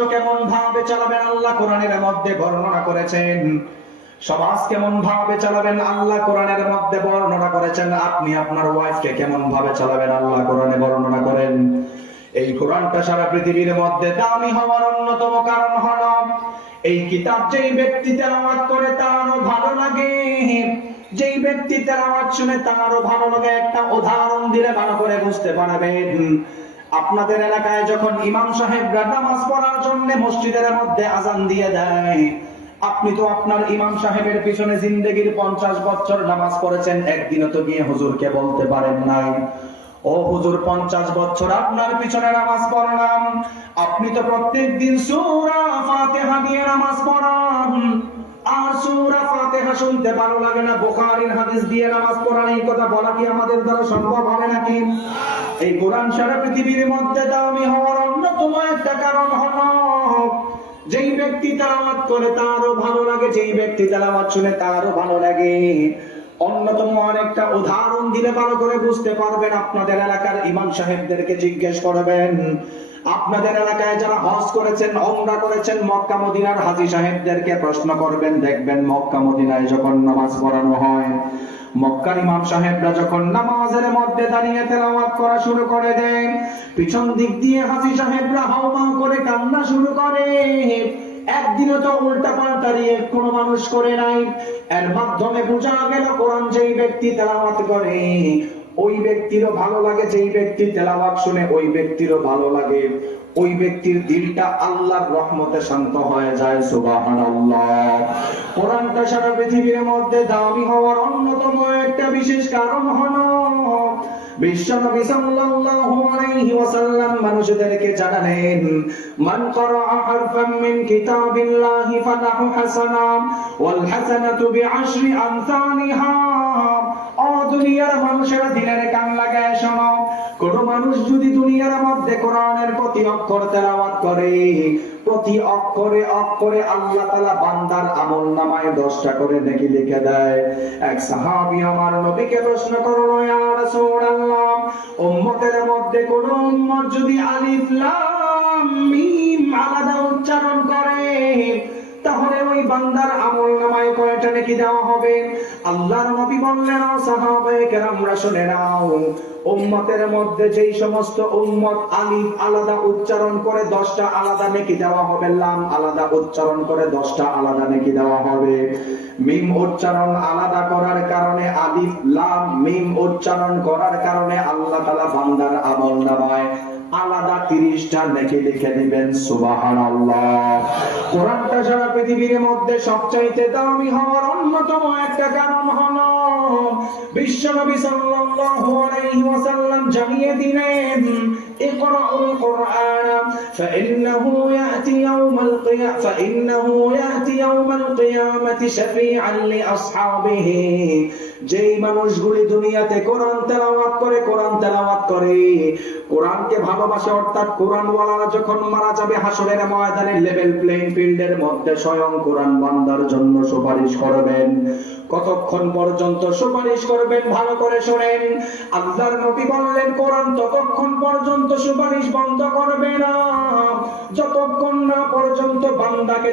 রাষ্ট্র কেমন ভাবে চালাবেন আল্লাহ কোরআনের মধ্যে বর্ণনা করেছেন। সমাজ কেমন ভাবে চালাবেন আল্লাহ কোরআনের মধ্যে বর্ণনা করেছেন। আপনি আপনার ওয়াইফকে কেমন ভাবে চালাবেন আল্লাহ কোরআনে বর্ণনা করেন। এই কোরআনটা সারা পৃথিবীর মধ্যে দামি হওয়ার অন্যতম কারণ হলো এই কিতাব যেই ব্যক্তি তেলাওয়াত করে তারও ভালো লাগে, যেই ব্যক্তি তেলাওয়াত শুনে তারও ভালো লাগে। একটা উদাহরণ দিলে ভালো করে বুঝতে পারবেন। আপনাদের এলাকায় যখন ইমাম সাহেবরা নামাজ পড়ার জন্য মসজিদের মধ্যে আজান দিয়ে দেয়, আপনি তো আপনার ইমাম সাহেবের পিছনে জিন্দেগির 50 বছর নামাজ পড়েছেন, একদিনও তো গিয়ে হুজুরকে বলতে পারেন নাই, ও হুজুর 50 বছর আপনার পিছনে নামাজ পড়লাম, আপনি তো প্রত্যেকদিন সূরা ফাতিহা দিয়ে নামাজ পড়ান, আর সূরা ফাতিহা শুনতে ভালো লাগে না, বুখারীর হাদিস দিয়ে নামাজ পড়ান। এই কথা বলা কি আমাদের দ্বারা সম্ভব হবে নাকি? এই কোরআন সারা পৃথিবীর মধ্যে দামি হওয়ার অন্যতম একটা কারণ হলো যেই ব্যক্তি তেলাওয়াত করে তারও ভালো লাগে, যেই ব্যক্তি তেলাওয়াত শুনে তারও ভালো লাগে। অন্যতম আরেকটা উদাহরণ দিলে ভালো করে বুঝতে পারবেন। আপনাদের এলাকার ইমাম সাহেবদেরকে জিজ্ঞেস করবেন, আপনাদের এলাকায় যারা হজ করেছেন, ওমরা করেছেন, মক্কা মদিনার হাজী সাহেবদেরকে প্রশ্ন করবেন, দেখবেন মক্কা মদিনায় যখন নামাজ পড়ানো হয়, মক্কার ইমাম সাহেবরা যখন নামাজের মধ্যে দাঁড়িয়ে তেলাওয়াত করা শুরু করে দেন, পিছন দিক দিয়ে হাজী সাহেবরা হাওমাও করে কান্না শুরু করে। একদিনও তো উল্টা পাল্টা দিয়ে কোন মানুষ করে নাই। এর মাধ্যমে বোঝা গেল কোরআন যেই ব্যক্তি তেলাওয়াত করে ওই ব্যক্তিরও ভালো লাগে, যেই ব্যক্তি তেলাওয়াত শুনে ওই ব্যক্তিরও ভালো লাগে, ওই ব্যক্তির দিলটা আল্লাহর রহমতে শান্ত হয়ে যায়। সুবহানাল্লাহ। কোরআনটা সারা পৃথিবীর মধ্যে দামি হওয়ার অন্যতম একটা বিশেষ কারণ হলো বিশ্বনবী সাল্লাল্লাহু আলাইহি ওয়াসাল্লাম মানুষদেরকে জানালেন, মান ক্বারা হারফান মিন কিতাবিল্লাহি ফালাহু হাসানা ওয়াল হাসানাতু বিআশরি আমসালিহা। ও দুনিয়ার মানুষেরা দিনের কান লাগায় শোনো, কোন মানুষ যদি দুনিয়ার মধ্যে কোরআনের প্রতি অক্ষর তেলাওয়াত করে, প্রতি অক্ষরে অক্ষরে আল্লাহ তাআলা বান্দার আমলনামায় 10টা করে নেকি লিখে দেয়। এক সাহাবী আমার নবীকে প্রশ্ন করলো, ইয়া রাসূলুল্লাহ, উম্মতের মধ্যে কোন উম্মত যদি আলিফ লাম মিম আলাদা উচ্চারণ করে তাহলে ওই বান্দার আমলনামায় কয়টা নেকি দেওয়া হবে? আল্লাহর নবী বললেন, ও সাহাবায়ে কেরামরা শুনে নাও, উম্মতের মধ্যে যেই সমস্ত উম্মত আলিফ আলাদা উচ্চারণ করে 10টা আলাদা নেকি দেওয়া হবে, লাম আলাদা উচ্চারণ করে 10টা আলাদা নেকি দেওয়া হবে, মিম উচ্চারণ আলাদা করার কারণে, আলিফ লাম মিম উচ্চারণ করার কারণে আল্লাহ তাআলা বান্দার আমলনামায় আলাদা 30টা নেকি লিখে দিবেন। সুবহানাল্লাহ। কোরআনটা সারা পৃথিবীর মধ্যে সবচাইতে দামি হওয়ার অন্যতম একটা কারণ হলো বিশ্বনবী সাল্লাল্লাহু আলাইহি ওয়াসাল্লাম জানিয়ে দিলেন, ইকরাউল কুরআন ফাইন্নাহু ইয়াতি ইয়াউমাল কিয়ামাতি শাফিআন লিআসহাবিহি। যেই মানুষগুলি দুনিয়াতে কোরআন তেলাওয়াত করে, কোরআনকে ভালোবাসে, অর্থাৎ কোরআনওয়ালারা যখন মারা যাবে হাসরের ময়দানে লেভেল প্লেইং ফিল্ডের মধ্যে স্বয়ং কোরআন বান্দার জন্য সুপারিশ করবেন। কতক্ষণ পর্যন্ত সুপারিশ করবেন? ভালো করে শুনেন। আল্লাহর নবী বললেন, কোরআন ততক্ষণ পর্যন্ত সুপারিশ বন্ধ করবে না যতক্ষণ না পর্যন্ত বান্দাকে